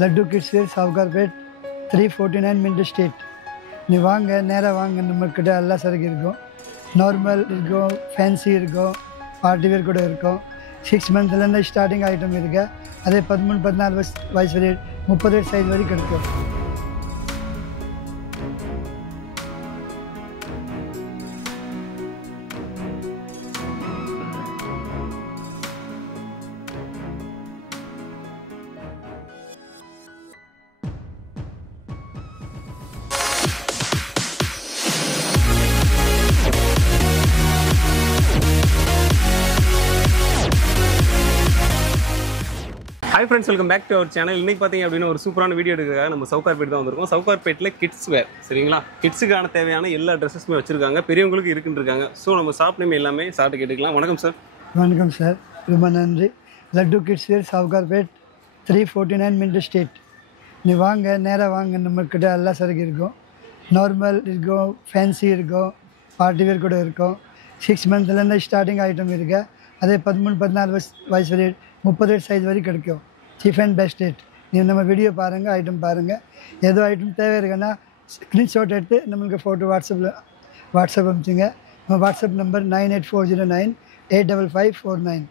Laddu kids wear Sowcarpet 349 mint street. நீ வாங்க, நேராக வாங்க, நம்மக்கிட்ட எல்லா சரக்கு இருக்கும். நார்மல் இருக்கும், ஃபேன்சி இருக்கும், பார்ட்டி வேர் கூட இருக்கும். 6 மந்த்லேருந்து ஸ்டார்டிங் ஐட்டம் இருக்குது. அதே 13-14 வயசு வரை 38 சைஸ் வரைக்கும் கிடைக்கும். Hi friends, welcome back to our channel. இன்னைக்கு பாத்தீங்க அப்படினா ஒரு சூப்பரான வீடியோ எடுக்கிறதுக்காக நம்ம சவுகார்பேட் தான் வந்திருக்கோம். சவுகார்பேட்ல கிட்ஸ் வேர், சரிங்களா? கிட்ஸுக்கான தேவையான எல்லா ட்ரெஸ்ஸஸுமே வச்சிருக்காங்க, பெரியவங்களுக்கு இருக்குன்றிருக்காங்க. ஸோ நம்ம ஷாப் நேம் எல்லாமே சார்ட்ட கேட்டுக்கலாம். வணக்கம் சார். வணக்கம் சார், ரொம்ப நன்றி. Laddu kids wear Sowcarpet 349 mint street. நீ வாங்க, நேராக வாங்க, நம்மக்கிட்ட எல்லா சரக்கு இருக்கும். நார்மல் இருக்கும், ஃபேன்சி இருக்கும், பார்ட்டி வேர் கூட இருக்கும். 6 மந்த்லேருந்து ஸ்டார்டிங் ஐட்டம் இருக்குது. அதே 13-14 வயசு வரை 38 சைஸ் வரைக்கும் கிடைக்கும். Cheap and best rate. நீங்கள் நம்ம வீடியோ பாருங்கள், ஐட்டம் பாருங்கள். ஏதோ ஐட்டம் தேவை இருக்குன்னா ஸ்க்ரீன்ஷாட் எடுத்து நம்மளுக்கு ஃபோட்டோ வாட்ஸ்அப் அனுப்பிச்சிங்க. நம்ம வாட்ஸ்அப் நம்பர் 9840985549.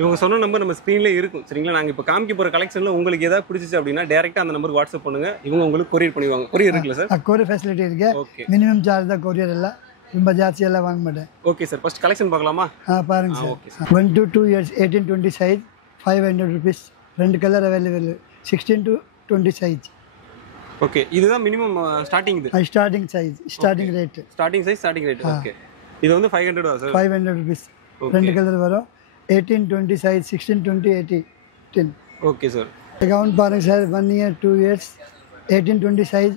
இவங்க சொன்ன நம்பர் நம்ம ஸ்க்ரீனில் இருக்கும், சரிங்களா? நாங்கள் இப்போ காமிக்க போகிற கலெக்ஷனில் உங்களுக்கு ஏதாவது பிடிச்சிச்சு அப்படின்னா டேரெக்டாக அந்த நம்பருக்கு வாட்ஸ்அப் பண்ணுங்கள். இவங்க உங்களுக்கு கொரியர் பண்ணுவாங்க. கொரியர் இருக்குல்ல சார்? கொரியர் ஃபெசிலிட்டி இருக்குது. ஓகே, மினிமம் சார்ஜ் தான் கொரியர். எல்லாம் ரொம்ப ஜாஸ்தியெல்லாம் வாங்க மாட்டேன். ஓகே சார், ஃபர்ஸ்ட் கலெக்ஷன் பார்க்கலாமா? பாருங்க sir. 1 to 2 years 18-20 size 500 rupees. 2 colour available. 16 to 20 size. Okay, இதுதான் மினிமம் ஸ்டார்டிங். இது starting size, starting rate. Starting size, starting rate. Okay, இது வந்து 500 சார். 500 rupees. 2 கலர் வரும். 18-20 சைஸ், 16-20 18. Okay sir. அக்கௌண்ட் பாருங்க sir. 1 year 2 years 18-20 size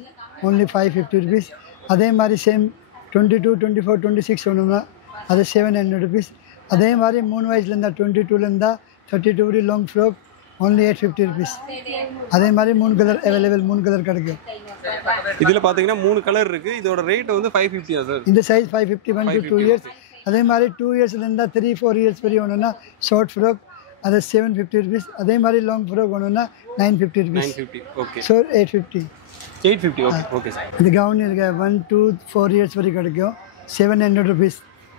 only 550 rupees. அதே மாதிரி same 22, 24, 26 வேணும்னா அது 700 rupees. அதே மாதிரி 3 வயசுலேருந்தா 22லேருந்தா 32 வரை லாங் ஃப்ராக் only 850 rupees. அதே மாதிரி 3 கலர் அவைலபிள். 3 கலர் கிடைக்கும். இதில் பார்த்தீங்கன்னா 3 கலர் இருக்குது. இதோட ரேட் வந்து 550 சார். இந்த சைஸ் 550. 1 to 2 years. அதே மாதிரி 2 இயர்ஸ்லேருந்தா 3-4 years வரை வேணும்னா ஷார்ட் ஃப்ராக் அது 750 rupees. அதே மாதிரி லாங் ஃப்ராக் வேணும்னா 950 rupees. 950. Okay, so 850. 850. Okay, okay sir. இது கவுன் இருக்கு. 1 to 4 years வரைக்கும் கிடைக்கும். 700 rupees.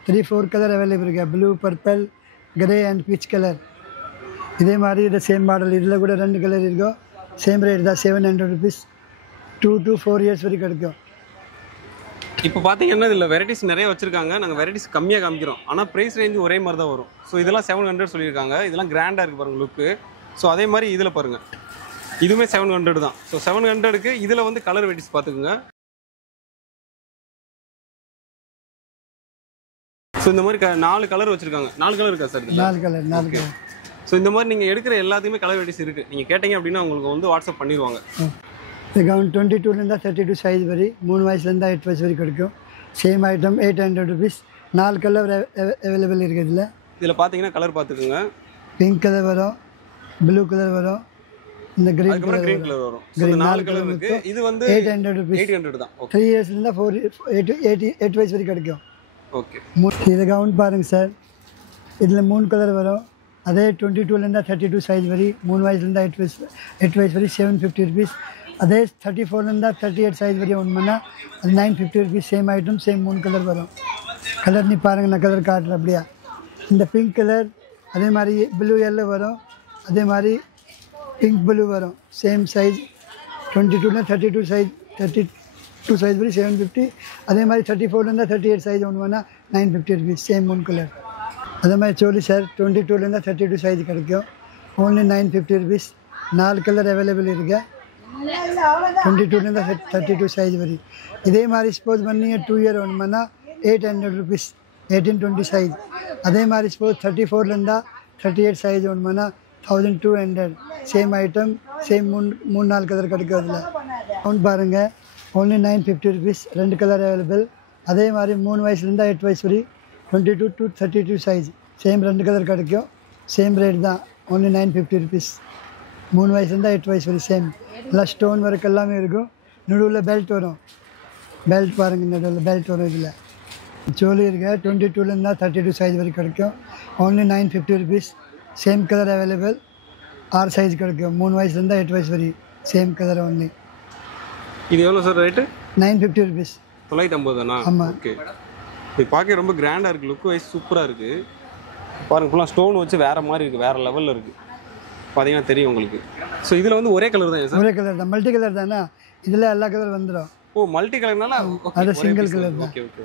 3-4 கலர் அவைலபிள் இருக்கு. Blue, purple, grey and peach colour. இதே மாதிரி இது சேம் மாடல். இதில் கூட 2 கலர் இருக்கும். சேம் ரேட் தான் 700 rupees. 2 to 4 years வரைக்கும் கிடைக்கும். இப்போ பார்த்தீங்கன்னா இதில் வெரைட்டிஸ் நிறைய வச்சிருக்காங்க. நாங்கள் வெரைட்டிஸ் கம்மியாக காமிக்கிறோம், ஆனால் ப்ரைஸ் ரேஞ்சு ஒரே மாதிரி தான் வரும். ஸோ இதெல்லாம் 700 சொல்லியிருக்காங்க. இதெல்லாம் கிராண்டாக இருக்குது பாருங்கள் லுக்கு. ஸோ அதே மாதிரி இதில் பாருங்கள், இதுவுமே 700 தான். ஸோ 700க்கு இதில் வந்து கலர் வெரைட்டிஸ் பார்த்துக்குங்க. ஸோ இந்த மாதிரி 4 கலர் வச்சுருக்காங்க. 4 கலர் இருக்கா சார்? 4 கலர். 4 கலர். ஸோ இந்த மாதிரி நீங்கள் எடுக்கிற எல்லாத்துக்குமே கலர் வெரைட்டிஸ் இருக்குது. நீங்கள் கேட்டீங்க அப்படின்னா உங்களுக்கு வந்து வாட்ஸ்அப் பண்ணிடுவாங்க. இந்த கவுன் 22லேருந்தா 32 சைஸ் வரை 3 வயசுலேருந்தா 8 வயசு வரைக்கும் கிடைக்கும். Same item 800 rupees. 4 colour available இருக்குது. இதில் பார்த்தீங்கன்னா கலர் பார்த்துக்குங்க. பிங்க் கலர் வரும், ப்ளூ கலர் வரும், இந்த கிரீன் கலர் வரும். ஸோ 4 கலர் இருக்குது. இது வந்து 800 rupees. 800 தான். 3 இயர்ஸ்லேருந்தா 8 வயசு வரைக்கும் கிடைக்கும். ஓகே, இது கவுன் பாருங்கள் சார். இதில் 3 கலர் வரும். அதே 22லேருந்தா 32 சைஸ் வரை 3 வயசுலேருந்தா 8 வயசு வரை 750 rupees. அதே 34லேருந்தா 38 சைஸ் வரை ஒன்றுனா அது 950 rupees. Same item, same 3 colour வரும். கலர் நீ பாருங்கள், நான் கலர் காட்டுறேன் அப்படியா. இந்த பிங்க் கலர், அதே மாதிரி ப்ளூ எல்லோ வரும், அதே மாதிரி பிங்க் ப்ளூ வரும். சேம் சைஸ் 22னா 32 சைஸ், 32 சைஸ் வரை 750. அதே மாதிரி 34லேருந்தா 38 சைஸ் ஒன்றுனா 950 rupees. Same 3 colour. அதே மாதிரி சோலி சார் 22லேருந்தா 32 சைஸ் கிடைக்கும். Only 950 rupees. 4 கலர் அவைலபிள் இருக்கு. 22லேருந்து 32 சைஸ் வரை. இதே மாதிரி ஸ்போர்ட்ஸ் 1 year 2 year ஒன்றுனா 800 rupees. 18-20 சைஸ். அதே மாதிரி ஸ்போர்ட்ஸ் 34லேருந்தா 38 சைஸ் ஒன்றுனா 1200. சேம் ஐட்டம், சேம் 3-4 கலர் கிடைக்கும். அதில் கவுண்ட் பாருங்கள். Only 950 rupees. 2 colour available. அதே மாதிரி 3 வயசுலேருந்தா 8 வயசு வரை 22 to 32 சைஸ். சேம் 2 கலர் கிடைக்கும். சேம் ரேட் தான். Only 950 rupees. 3 வயசுலேருந்தா 8 வயசு வரை சேம். எல்லாம் ஸ்டோன் ஒர்க் எல்லாமே இருக்கும். நடுவில் பெல்ட் வரும். பெல்ட் பாருங்கள், நடுவில் பெல்ட் வரும். இதில் சோலி இருக்கு. 22லேருந்தா 32 சைஸ் வரைக்கும் கிடைக்கும். Only 950 rupees. Same colour available. 6 size கிடைக்கும். 3 வயசுலேருந்தா 8 வயசு வரை சேம் கலர் ஒன்லி. இது எவ்வளோ சார் ரேட்டு? 950 rupees. 950 தானா? ஆமாம். ஓகே. இது பார்க்க ரொம்ப கிராண்டாக இருக்குது, லுக் வைஸ் சூப்பராக இருக்குது. பாருங்கள், ஃபுல்லாக ஸ்டோன் வச்சு வேறு மாதிரி இருக்குது, வேறு லெவலில் இருக்குது. பார்த்தீங்கன்னா தெரியும் உங்களுக்கு. ஸோ இதில் வந்து ஒரே கலர் தான் சார்? ஒரே கலர் தான், மல்டி கலர் தானே, இதில் எல்லா கலர் வந்துடும். ஓ, மல்டி கலர்னால அது சிங்கிள் கலர் தான். Okay okay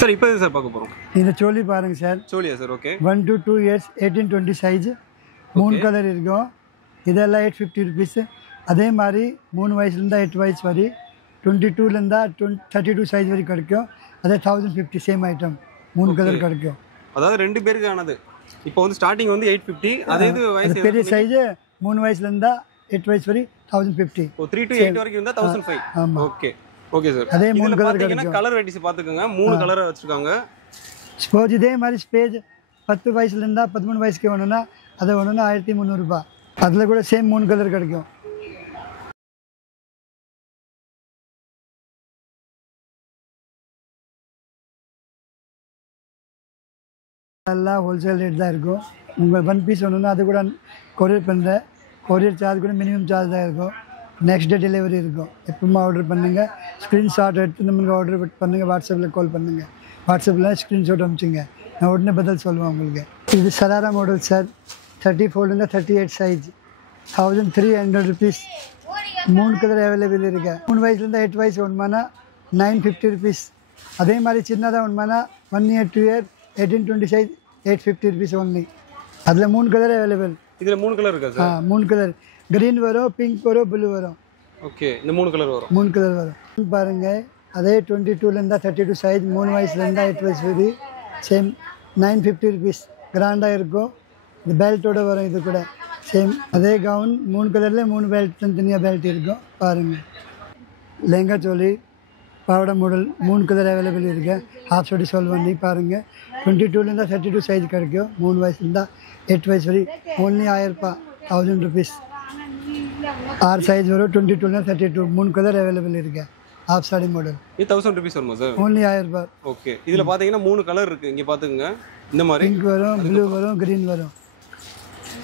sir. இப்போ சார் பார்க்க போகிறோம் இந்த சோலி பாருங்கள் சார். சோலியா sir? Okay. 1 to 2 years 18-20 size, 3 colour இருக்கும். இதெல்லாம் 850 rupees. அதே மாதிரி 3 வயசுலேருந்தா 8 வயசு வரை, 22லேருந்தா 32 சைஸ் வரை கிடைக்கும். அதே 1050 சேம் ஐட்டம் 3 கலர் கிடைக்கும். அதாவது 2 பேருக்கு ஆனது. இப்போ வந்து ஸ்டார்டிங் வந்து 850, அதே இது வயசு பெரிய சைஸ் 3 வயசுலேருந்தா 8 வயசு வரை 1050. ஓ, 3 to 8 வரைக்கும் இருந்தால் 1005. ஆமாம். Okay okay sir. அதே 3 கலர் பார்த்தீங்கன்னா கலர் வெரைட்டிஸ் பார்த்துக்கோங்க, 3 கலர் வச்சுருக்காங்க. ஸ்போர்ட்ஸ் இதே மாதிரி ஸ்பேஜ் 10 வயசுலேருந்தா 13 வயசுக்கு வேணும்னா அதை வேணும்னா 1300 ரூபாய். அதில் கூட சேம் 3 கலர் கிடைக்கும். எல்லாம் ஹோல்சேல் ரேட் தான் இருக்கும். உங்கள் 1 பீஸ் வேணும்னா அது கூட கொரியர் பண்ணுறேன். கொரியர் சார்ஜ் கூட மினிமம் சார்ஜ் தான் இருக்கும். நெக்ஸ்ட் டே டெலிவரி இருக்கும். எப்பவுமே ஆர்டர் பண்ணுங்கள், ஸ்க்ரீன்ஷாட் எடுத்து நம்மளுக்கு ஆர்டர் பண்ணுங்கள், வாட்ஸ்அப்பில் கால் பண்ணுங்கள். வாட்ஸ்அப்பில் ஸ்க்ரீன்ஷாட் அனுப்பிச்சிங்க, நான் உடனே பதில் சொல்லுவேன் உங்களுக்கு. இது சராரா மாடல் சார், 34லேருந்து 38 சைஸ், 1300 rupees. 3 கலர் அவைலபிள் இருக்கு. 3 வயசுலேருந்து 8 வயசு ஒன்றுமானா 950 rupees. அதே மாதிரி சின்னதாக ஒன்றுமானா 1 year 2 year 18-20 size 850 rupees only. அதில் 3 கலர் அவைலபிள். இதில் 3 கலர் இருக்கா சார்? 3 கலர், க்ரீன் வரும், பிங்க் வரும், ப்ளூ வரும். ஓகே, இந்த 3 கலர் வரும். 3 கலர் வரும். பாருங்கள், அதே 22லேருந்தா 32 சைஸ், 3 வயசுலேருந்தா 8 வயசு வரை சேம் 950 rupees. கிராண்டாக இருக்கும். இந்த பெல்ட்டோட வரும். இது கூட சேம் அதே கவுன், 3 கலரில் 3 பெல்ட், தனித்தனியாக பெல்ட் இருக்கும். பாருங்கள், லெங்கா சோலி பாவடை மாடல் 3 கலர் அவைலபிள் இருக்கு. ஹாஃப் சொடி சொல் பண்ணி பாருங்கள். 22லேருந்தா 32 சைஸ் கிடைக்கும். 3 வயசுலேருந்தா 8 வயசு வரை ஓன்லி 1000 ரூபாய், 1000 rupees. 6 சைஸ் வரும். 22லேருந்து 32 3 கலர் அவைலபிள் இருக்கு. ஹாஃப் சாடி மாடல். இது 1000 rupees வருமா சார்? ஓன்லி 1000 ரூபாய். ஓகே. இதில் பார்த்தீங்கன்னா 3 கலர் இருக்குது. இங்கே பார்த்துக்குங்க, இந்த மாதிரி பிங்க் வரும், ப்ளூ வரும், க்ரீன் வரும்.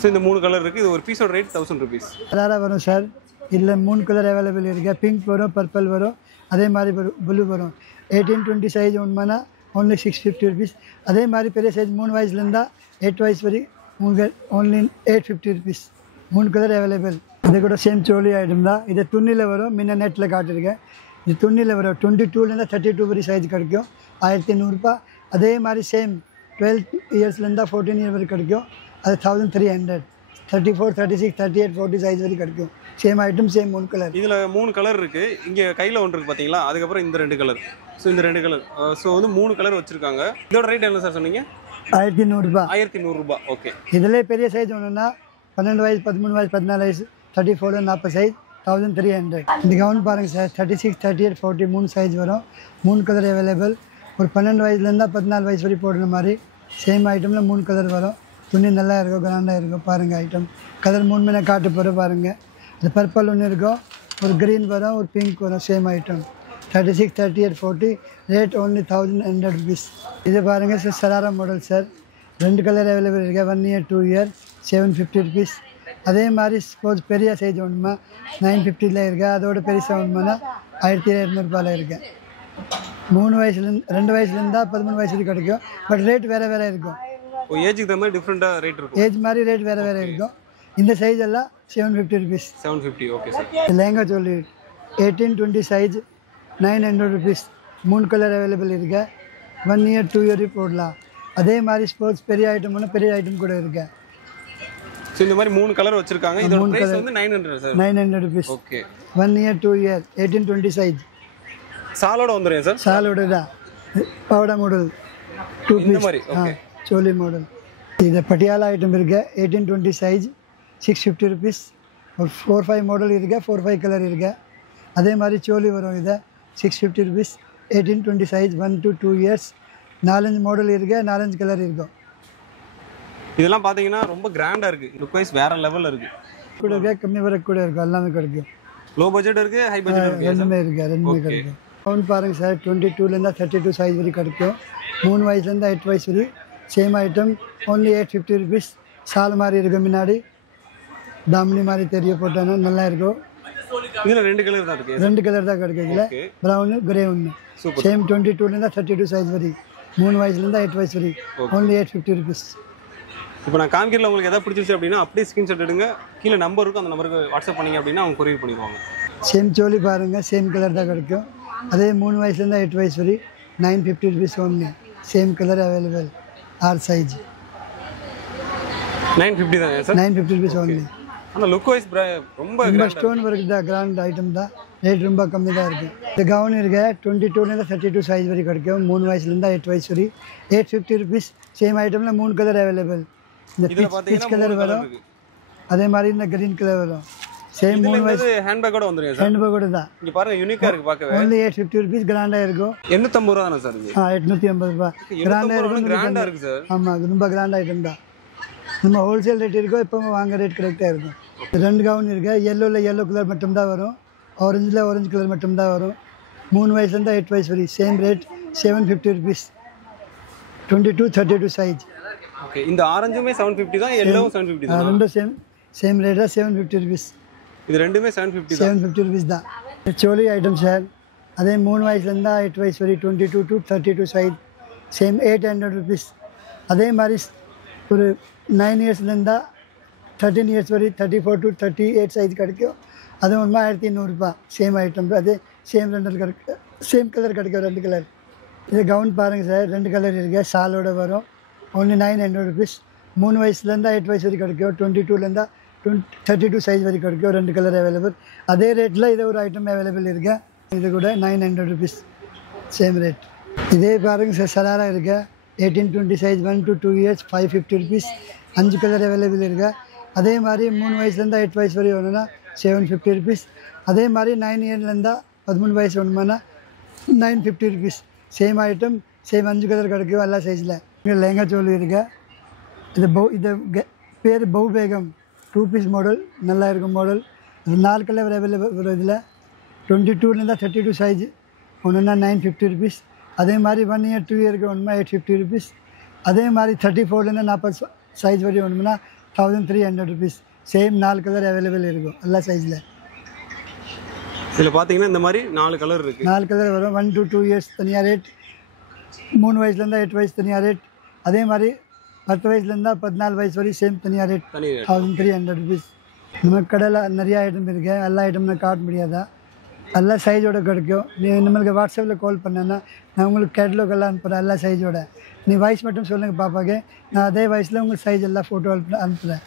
ஸோ இந்த 3 கலர் இருக்குது. இது ஒரு பீஸோட ரேட் 1000 rupees. கலராக வரும் சார். இதில் 3 கலர் அவைலபிள் இருக்கு. பிங்க் வரும், பர்பிள் வரும், அதே மாதிரி ப்ளூ வரும். 18-20 சைஸ் ஒன்றுமானா ஓன்லி 650 rupees. அதே மாதிரி பெரிய சைஸ் 3 வயசுலேருந்தா 8 வயசு வரை ஓன்லி 850 rupees. 3 colour available. இது கூட சேம் சோலி ஐட்டம் தான். இது துணியில் வரும். முன்ன நெட்டில் காட்டிருக்கேன். இது துணியில் வரும். 22லேருந்து 32 வரை சைஸ் கிடைக்கும். 1100 ரூபாய். அதே மாதிரி சேம் 12 இயர்ஸ்லேருந்தா 14 இயர் வரை கிடைக்கும். அது 1300. 34, 36, 38, 40 சைஸ் வரை கிடைக்கும். Same item, same 3 colour. இதில் 3 கலர் இருக்குது. இங்கே கையில் ஒன்று இருக்குது பார்த்தீங்களா, அதுக்கப்புறம் இந்த 2 கலர். ஸோ இந்த 2 கலர், ஸோ வந்து 3 கலர் வச்சுருக்காங்க. இதோட ரேட் என்ன சார் சொன்னீங்க? 1100 ரூபாய். 1100 ரூபாய். ஓகே. இதில் பெரிய சைஸ் ஒன்றுன்னா 12 வயசு, 13 வயசு, 14 வயசு, 34, 40 சைஸ் 1300. இந்த கவுன் பாருங்கள் சார், 36, 38, 40 3 சைஸ் வரும். 3 கலர் அவைலபிள். ஒரு 12 வயசுலேருந்தா 14 வயசு வரை போடுற மாதிரி சேம் ஐட்டமில் 3 கலர் வரும். துணி நல்லா இருக்கும், கிராண்டாக இருக்கும். பாருங்கள் ஐட்டம் கலர் 3 மணி காட்டு போகிற பாருங்கள். அது பர்பிள் ஒன்று இருக்கும், ஒரு க்ரீன் வரும், ஒரு பிங்க் வரும். Same item 36, 38, 40 rate only 1100 rupees. இது பாருங்கள் sir, sharara model sir. 2 colour available இருக்குது. 1 year 2 year 750 rupees. அதே மாதிரி ஸ்போர்ட்ஸ் பெரிய சைஸ் ஒன்றுமா 950ல் இருக்குது. அதோட பெருசாக ஒன்றுமானா 1200 ரூபாயில் இருக்குது. 3 வயசுலேருந்து 2 வயசுலேருந்தா 13 வயசு வரைக்கும் கிடைக்கும். பட் ரேட் வேறு வேறு இருக்கும். ஏஜுக்கு தகுந்த மாதிரி டிஃப்ரெண்ட்டாக ரேட் இருக்கும். ஏஜ் மாதிரி ரேட் வேறு வேறு இருக்கும். இந்த சைஸ் எல்லாம் 750 rupees. 750. Okay sir. லெஹங்கா சொல்லி 18-20 சைஸ் 900 rupees. 3 கலர் அவைலபிள் இருக்கு. 1 year 2 year போடலாம். அதே மாதிரி ஸ்போர்ட்ஸ் பெரிய ஐட்டம் ஒன்று, பெரிய ஐட்டம் கூட இருக்கு. ஸோ இந்த மாதிரி 3 கலர் வச்சுருக்காங்க. இதோட ப்ரைஸ் வந்து 900 sir. 900 rupees. Okay. 1 year 2 year 18-20 size. சாலோட வந்துடும் சார்? சாலோட தான். பவுடா மாடல் 2 இந்த piece. மாதிரி. ஓகே. சோலி மாடல். இது பட்டியாலா ஐட்டம் இருக்கு. 18-20 சைஸ் 650 rupees. ஒரு 4-5 மாடல் இருக்கு, 4-5 கலர் இருக்கு. அதே மாதிரி சோலி வரும். இதை 650 rupees. 18-20 size 1 to 2 years. 4-5 model இருக்கு, 4-5 கலர் இருக்கும். இதெல்லாம் பார்த்தீங்கன்னா ரொம்ப கிராண்டாக இருக்குது. லுக் வைஸ் வேறு லெவலில் இருக்குது. கூட இருக்கு, கம்மி வரை கூட இருக்கும். எல்லாமே கிடைக்கும். லோ பட்ஜெட் இருக்குது, ஹை பட்ஜெட் இருக்குது. ரெண்டுமே இருக்கு, ரெண்டுமே கிடைக்கும். கவுன் பாருங்கள் சார், 22லேருந்து 32 சைஸ் வரை கிடைக்கும். 3 வயசுலேருந்து 8 வயசு வரை சேம் ஐட்டம் ஓன்லி 850 rupees. சால் மாதிரி இருக்கும், முன்னாடி தாமணி மாதிரி தெரிய போட்டாலும் நல்லா இருக்கும். இதில் 2 கலர் தான் இருக்குது. 2 கலர் தான் கிடைக்குதுல, ப்ரௌனு கிரே ஒன்று. சூப்பர். சேம் 22லேருந்து 32 சைஸ் வரி, 3 வயசுலேருந்து 8 வயசு வரி, only 850 rupees. இப்போ நான் காமிக்கிறதுல உங்களுக்கு எதாவது பிடிச்சிருச்சு அப்படின்னா அப்படியே ஸ்க்ரீன்ஷாட் எடுங்க, கீழே நம்பர் இருக்கும், அந்த நம்பருக்கு வாட்ஸ்அப் பண்ணிங்க அப்படின்னா அவங்க கொரியர் பண்ணிடுவாங்க. சேம் சோலி பாருங்கள், சேம் கலர் தான் கிடைக்கும். அதே 3 வயசுலேருந்து 8 வயசு வரி, 950 rupees only. Same colour available, or size. 950 தான் சார். 950 rupees only. ஆனால் லுக் வைஸ் ரொம்ப ஸ்டோன் ஒர்க் தான், கிராண்ட் ஐட்டம் தான், ரேட் ரொம்ப கம்மி தான் இருக்குது. இந்த கவுன் இருக்க 22லேருந்து 32 சைஸ் வரை கிடைக்கும், 3 வயசுலேருந்து 8 வயசு வரை, 850 rupees. சேம் ஐட்டமில் 3 கலர் அவைலபிள். இந்த பீச் கலர் வரும், அதே மாதிரி இந்த கிரீன் கலர் வரும். சேம் 3 வயசு ஹேண்ட்பேக்கோட வந்துருங்க சார். ஹேண்ட்பேக்கோட தான். இங்க பாருங்க, யூனிக்கா இருக்கு பார்க்கவே. only 850 rupees, கிராண்டாக இருக்கும். 850 ரூபா தானே சார் இது? 850 ரூபா. கிராண்டாக இருக்கும், கிராண்டா இருக்கு சார். ஆமாம், ரொம்ப கிராண்ட் ஐட்டம் தான். நம்ம ஹோல்சேல் ரேட் இருக்கோ, இப்போ வாங்க ரேட் கரெக்டாக இருக்கும். 2 கவுன் இருக்கு, எல்லோவில் எல்லோ கலர் மட்டும்தான் வரும், ஆரஞ்சில் ஆரஞ்சு கலர் மட்டும்தான் வரும். 3 வயசுலேருந்து 8 வயசு வரை, same rate 750 rupees. 22-32 size. Okay, இந்த ஆரஞ்சுமே 750 தான், எல்லோவும் 750 தான். ரெண்டும் சேம் ரேட் தான், 750 rupees. இது ரெண்டுமே 750 தான். 750 rupees தான். சோலி ஐட்டம் சார், அதே 3 வயசுலேருந்து 8 வயசு வரை, 22-32 சைஸ், சேம் 800 rupees. அதே மாதிரி ஒரு 9 இயர்ஸ்லேருந்தா 13 இயர்ஸ் வரை 34-38 சைஸ் கிடைக்கும். அது ஒன்றா 1200 ரூபா. சேம் ஐட்டம், அதே சேம் ரெண்டு கிடைக்கும், சேம் கலர் கிடைக்கும், 2 கலர். இது கவுன் பாருங்கள் சார், 2 கலர் இருக்கு, சாலோட வரும், only 900 rupees. 3 வயசுலேருந்தா 8 வயசு வரை கிடைக்கும், 22லேருந்தா 32 சைஸ் வரை கிடைக்கும், 2 கலர் அவைலபிள். அதே ரேட்டில் இது ஒரு ஐட்டம் அவைலபிள் இருக்கு, இது கூட 900 rupees, சேம் ரேட். இதே பாருங்கள் சார், சராரா இருக்கு, 18-20 size, 1 to 2 years, 550 rupees. 5 colour available இருக்கு. அதே மாதிரி 3 வயசுலேருந்தா 8 வயசு வரை வேணும்னா 750 rupees. அதே மாதிரி 9 இயர்லேருந்தா 13 வயசு வேணுமானா 950 rupees. Same item, same 5 colour கிடைக்கும், எல்லா சைஸில். இங்கே லெஹங்கா சோலி இருக்கு, இது பேர் பவு பேகம், 2 பீஸ் மாடல், நல்லா இருக்கும் மாடல். இது 4 கலர் அவைலபிள் வரும். இதில் 22லேருந்தா 32 சைஸ் ஒன்றுனா 950 rupees. அதே மாதிரி 1 year 2 year ஒன்றுனா 850 rupees. அதே மாதிரி 34லேருந்து 40 சைஸ் வரை ஒன்றுனா 1300 rupees. சேம் 4 கலர் அவைலபிள் இருக்கும், எல்லா சைஸில். இதில் பார்த்தீங்கன்னா இந்த மாதிரி 4 கலர் இருக்குது. 4 கலர் வரும். 1 to 2 years தனியாக ரேட், 3 வயசுலேருந்தா 8 வயசு தனியாக ரேட். அதே மாதிரி 10 வயசுலேருந்தா 14 வயசு வரை சேம் தனியாக ரேட், 1300 rupees. நம்ம கடையில் நிறைய ஐட்டம் இருக்குது, எல்லா ஐட்டம்னா காட்ட முடியாதா, எல்லா சைஸோட கிடைக்கும். நீ நம்மளுக்கு வாட்ஸ்அப்பில் கால் பண்ணேன்னா நான் உங்களுக்கு கேட்லாக் எல்லாம் அனுப்புகிறேன், எல்லா சைஸோட. நீ வயசு மட்டும் சொல்லுங்கள் பாப்பாக்கு, நான் அதே வயசில் உங்களுக்கு சைஸ் எல்லாம் ஃபோட்டோ அனுப்புகிறேன்.